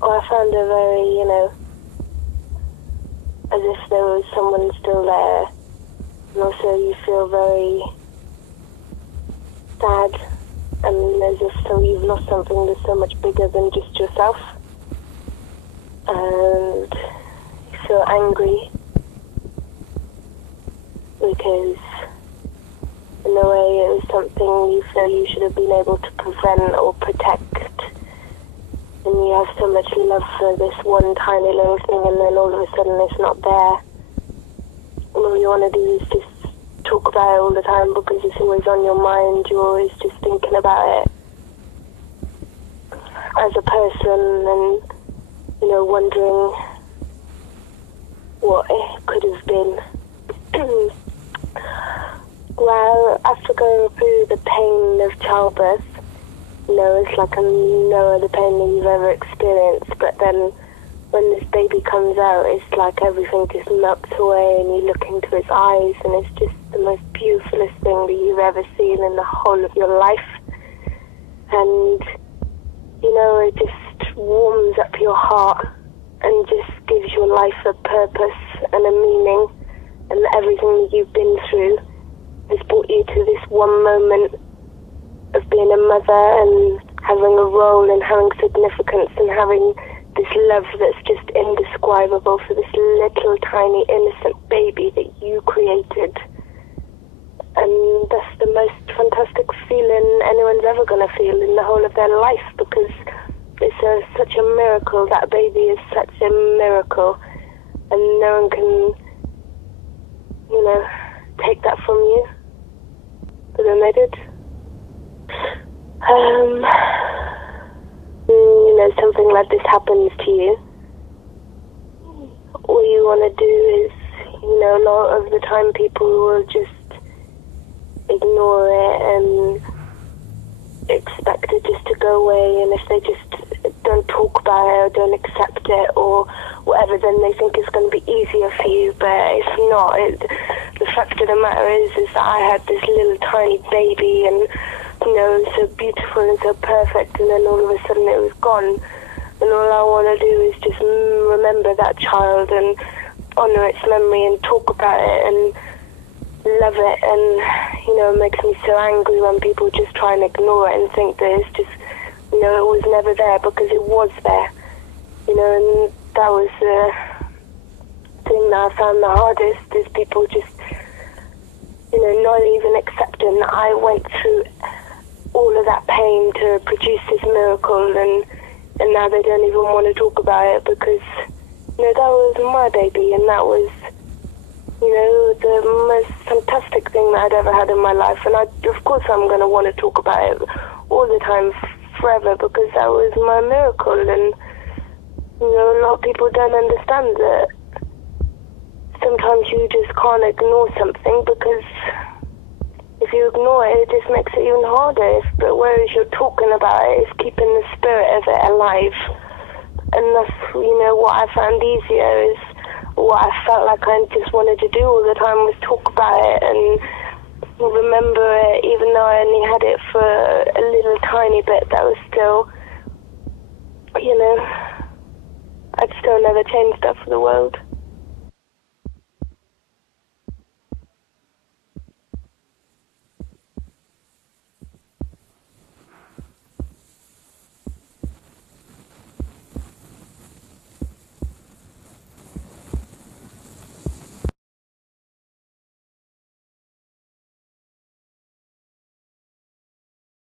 Well, I found it very, as if there was someone still there. And also you feel very sad, and as if you've lost something that's so much bigger than just yourself. And you feel angry because in a way it was something you feel you should have been able to prevent or protect. And you have so much love for this one tiny little thing, and then all of a sudden it's not there. And all you want to do is just talk about it all the time because it's always on your mind. You're always just thinking about it as a person, and wondering what it could have been. Well, after going through the pain of childbirth, it's like no other pain that you've ever experienced. But then when this baby comes out, it's like everything just melts away, and you look into his eyes, and it's just the most beautifulest thing that you've ever seen in the whole of your life. And, it just warms up your heart and just gives your life a purpose and a meaning. And everything that you've been through has brought you to this one moment of being a mother and having a role and having significance and having this love that's just indescribable for this little tiny innocent baby that you created. And that's the most fantastic feeling anyone's ever going to feel in the whole of their life, because it's such a miracle. That baby is such a miracle, and no one can, take that from you. But then they did. Something like this happens to you, all you want to do is, a lot of the time people will just ignore it and expect it just to go away, and if they just don't talk about it or don't accept it or whatever, then they think it's going to be easier for you, but it's not. The fact of the matter is that I had this little tiny baby, and so beautiful and so perfect, and then all of a sudden it was gone. And all I want to do is just remember that child and honour its memory and talk about it and love it. And, it makes me so angry when people just try and ignore it and think that it's just, it was never there, because it was there. And that was the thing that I found the hardest, is people just, not even accepting that I went through all of that pain to produce this miracle, and now they don't even want to talk about it, because that was my baby, and that was the most fantastic thing that I'd ever had in my life. And of course I'm going to want to talk about it all the time, forever, because that was my miracle. And a lot of people don't understand that sometimes you just can't ignore something, because if you ignore it, it just makes it even harder. But whereas you're talking about it, it's keeping the spirit of it alive. And that's, what I found easier, is what I felt like I just wanted to do all the time was talk about it and remember it, even though I only had it for a little tiny bit. That was still, I'd still never change that for the world.